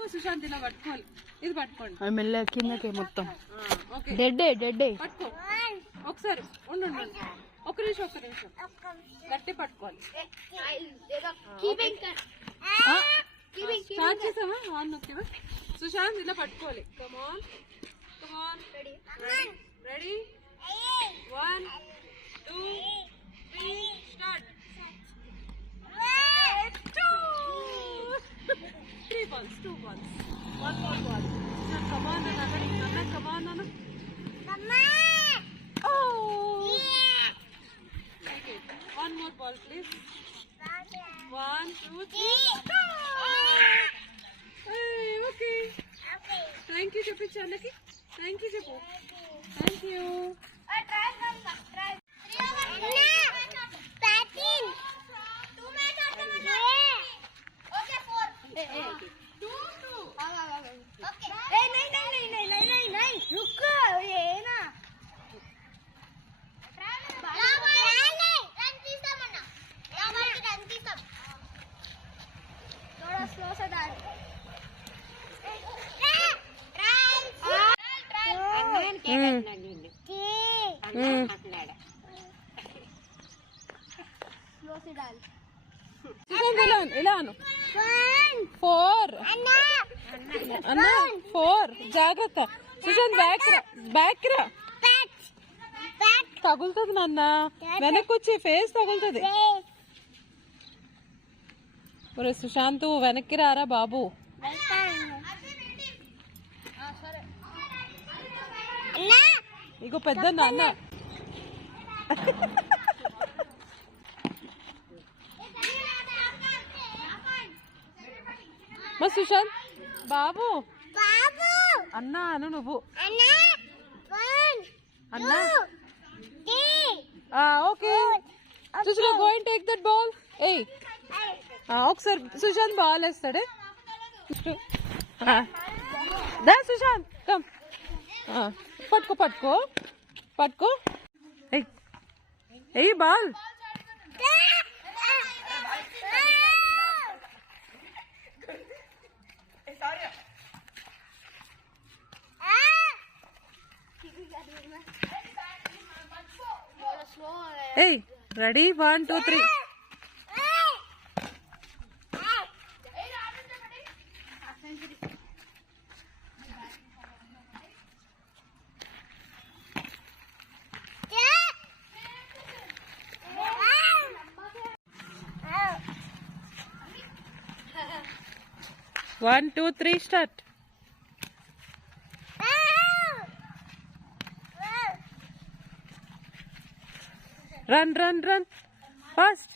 పట్టుకో సుశాంత్, ఇలా పట్టుకోవాలి. ఇది పట్టుకోండి. మెల్ల కిందకే మొత్తం. ఓకే, డెడ్ పట్టుకో. ఒకసారి ఉండు, ఒక నిమిషం గట్టి పట్టుకోవాలి. స్టార్ట్ చేసావా? ఆన్ నొక్కేవా? సుశాంత్ ఇలా పట్టుకోవాలి. కమాన్ రెడీ 1 2 3 స్టార్ట్. 3 balls 2 balls 1 more ball. Come on. Oh, okay, 1 more ball please. 1 2 3 hey, okay. Thank you చెప్పు చాలకి. థ్యాంక్ యూ చెప్పు. Thank you. ఇలా 4 అన్న 4 జాగ్రత్త. సుశాంత్ బ్యాక్ రా. తగులుతుంది నాన్న, వెనక్కి వచ్చి ఫేస్ తగులుతుంది. ఒరే సుశాంత్ వెనక్కి రారా బాబు. ఇగో పెద్ద నాన్న. మా సుశాంత్ బాబు అన్నా అను నువ్వు అన్నా. Okay Sushant go and take that ball. ఒకసారి సుశాంత్ బాల్ వేస్తాడే. దా సుశాంత్ కమ్. పట్టుకో ఏ బాల్. Hey, ready? 1 2 3. One, 2, 3, start. Run. Fast.